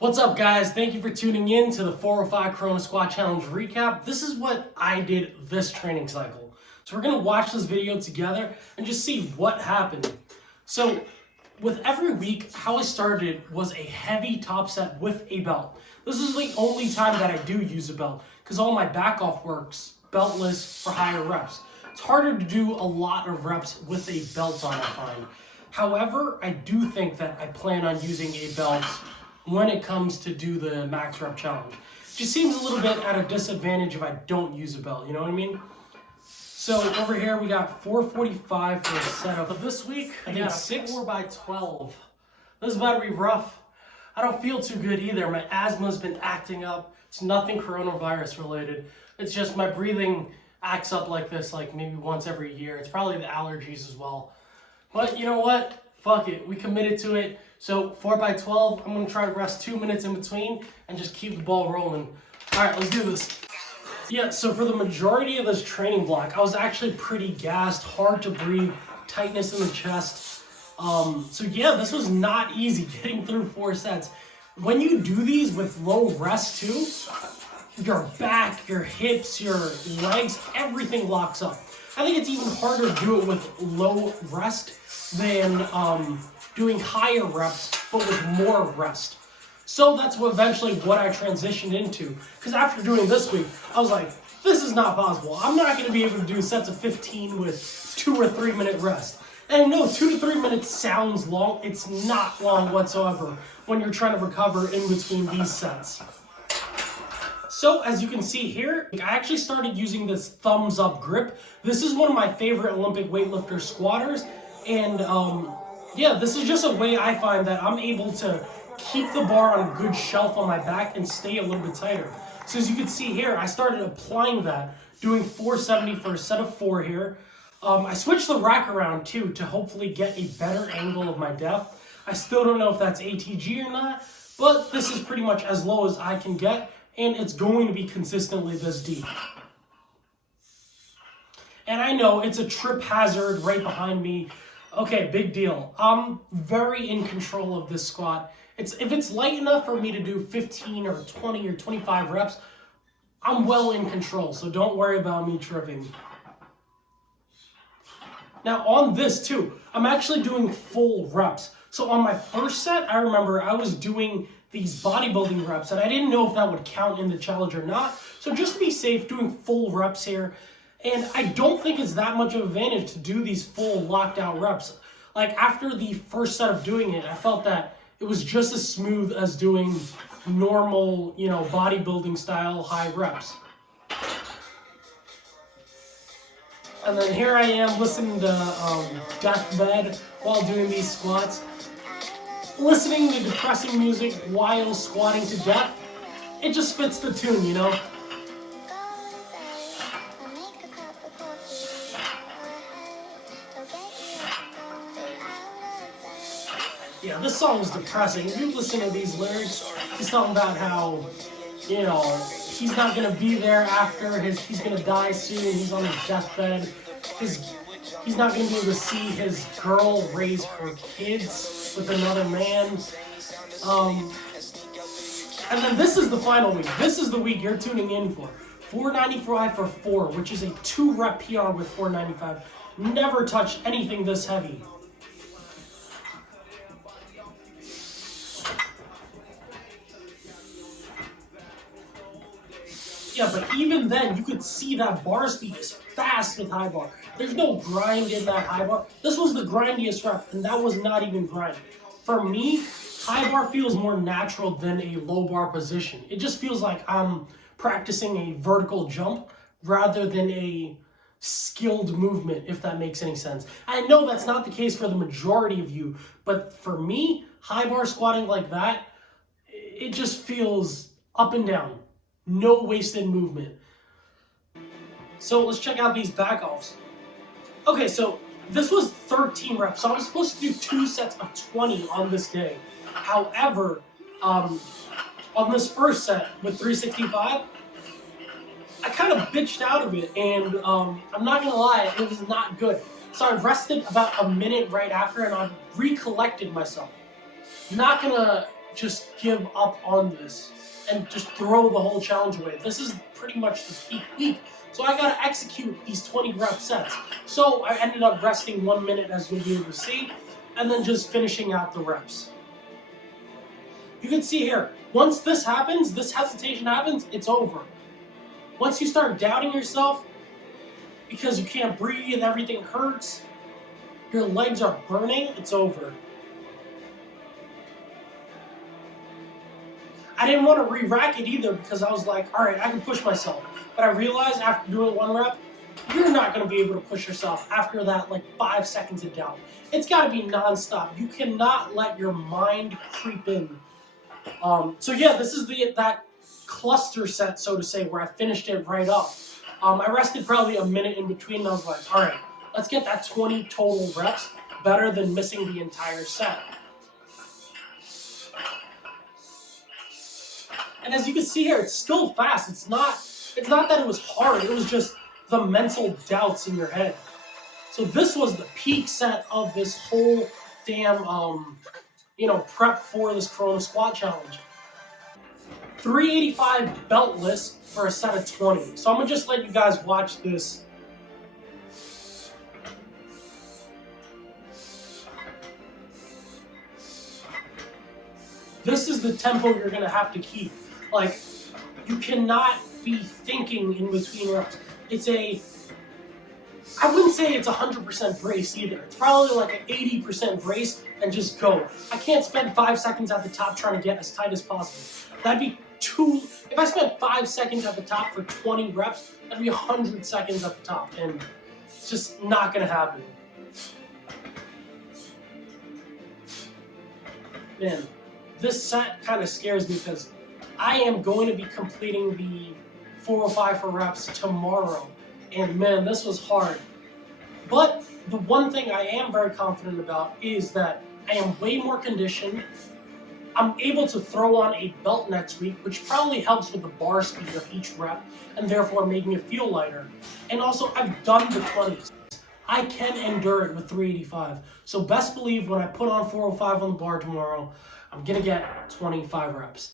What's up, guys? Thank you for tuning in to the 405 Corona Squat Challenge recap. This is what I did this training cycle. So we're gonna watch this video together and just see what happened. So with every week, how I started was a heavy top set with a belt. This is the only time that I do use a belt because all my back off works beltless for higher reps. It's harder to do a lot of reps with a belt on, I find. However, I do think that I plan on using a belt when it comes to do the max rep challenge. It just seems a little bit at a disadvantage if I don't use a belt, you know what I mean? So over here we got 445 for a setup. Of this week, I got 4x12. This is about to be rough. I don't feel too good either. My asthma's been acting up. It's nothing coronavirus related. It's just my breathing acts up like this like maybe once every year. It's probably the allergies as well. But you know what? Fuck it. We committed to it. So 4x12, I'm gonna try to rest 2 minutes in between and just keep the ball rolling. All right, let's do this. Yeah, so for the majority of this training block, I was actually pretty gassed, hard to breathe, tightness in the chest. So yeah, this was not easy getting through 4 sets. When you do these with low rest too, your back, your hips, your legs, everything locks up. I think it's even harder to do it with low rest than doing higher reps, but with more rest. So that's eventually what I transitioned into. Because after doing this week, I was like, this is not possible. I'm not going to be able to do sets of 15 with 2 or 3 minute rest. And I know 2 to 3 minutes sounds long. It's not long whatsoever when you're trying to recover in between these sets. So as you can see here, I actually started using this thumbs up grip. This is one of my favorite Olympic weightlifter squatters. And yeah, this is just a way I find that I'm able to keep the bar on a good shelf on my back and stay a little bit tighter. So as you can see here, I started applying that, doing 470 for a set of 4 here. I switched the rack around too to hopefully get a better angle of my depth. I still don't know if that's ATG or not, but this is pretty much as low as I can get, and it's going to be consistently this deep. And I know it's a trip hazard right behind me. Okay, big deal. I'm very in control of this squat. If it's light enough for me to do 15 or 20 or 25 reps, I'm well in control, so don't worry about me tripping. Now on this too, I'm actually doing full reps. So on my first set, I remember I was doing these bodybuilding reps, and I didn't know if that would count in the challenge or not. So just to be safe, doing full reps here. And I don't think it's that much of an advantage to do these full locked out reps. Like after the first set of doing it, I felt that it was just as smooth as doing normal, bodybuilding style high reps. And then here I am listening to Deathbed while doing these squats. Listening to depressing music while squatting to death. It just fits the tune, you know? Yeah, this song is depressing. If you listen to these lyrics, he's talking about how, he's not going to be there after he's going to die soon, he's on his deathbed. He's not going to be able to see his girl raise her kids with another man. And then this is the final week. This is the week you're tuning in for. 495 for 4, which is a 2 rep PR with 495. Never touched anything this heavy. Yeah, but even then, you could see that bar speed is fast with high bar. There's no grind in that high bar. This was the grindiest rep, and that was not even grind. For me, high bar feels more natural than a low bar position. It just feels like I'm practicing a vertical jump rather than a skilled movement, if that makes any sense. I know that's not the case for the majority of you, but for me, high bar squatting like that, it just feels up and down. No wasted movement. So let's check out these back offs. Okay, so this was 13 reps. So I was supposed to do 2 sets of 20 on this day. However, on this first set with 365, I kind of bitched out of it, and I'm not gonna lie, it was not good. So I rested about a minute right after, and I recollected myself. Not gonna just give up on this and just throw the whole challenge away. This is pretty much the peak week. So I gotta execute these 20 rep sets. So I ended up resting 1 minute, as you'll be able to see, and then just finishing out the reps. You can see here, once this happens, this hesitation happens, it's over. Once you start doubting yourself because you can't breathe, everything hurts, your legs are burning, it's over. I didn't want to re-rack it either because I was like, all right, I can push myself. But I realized after doing 1 rep, you're not going to be able to push yourself after that 5 seconds of doubt. It's got to be nonstop. You cannot let your mind creep in. So yeah, this is that cluster set, so to say, where I finished it right up. I rested probably a minute in between, and I was like, all right, let's get that 20 total reps, better than missing the entire set. And as you can see here, it's still fast. It's not that it was hard. It was just the mental doubts in your head. So this was the peak set of this whole damn, prep for this Corona Squat Challenge. 385 beltless for a set of 20. So I'm gonna just let you guys watch this. This is the tempo you're gonna have to keep. You cannot be thinking in between reps. I wouldn't say it's 100% brace either. It's probably like an 80% brace and just go. I can't spend 5 seconds at the top trying to get as tight as possible. That'd be if I spent 5 seconds at the top for 20 reps, that'd be 100 seconds at the top, and it's just not gonna happen. Man, this set kind of scares me because I am going to be completing the 405 for reps tomorrow. And man, this was hard. But the one thing I am very confident about is that I am way more conditioned. I'm able to throw on a belt next week, which probably helps with the bar speed of each rep and therefore making it feel lighter. And also, I've done the 20s. I can endure it with 385. So best believe when I put on 405 on the bar tomorrow, I'm gonna get 25 reps.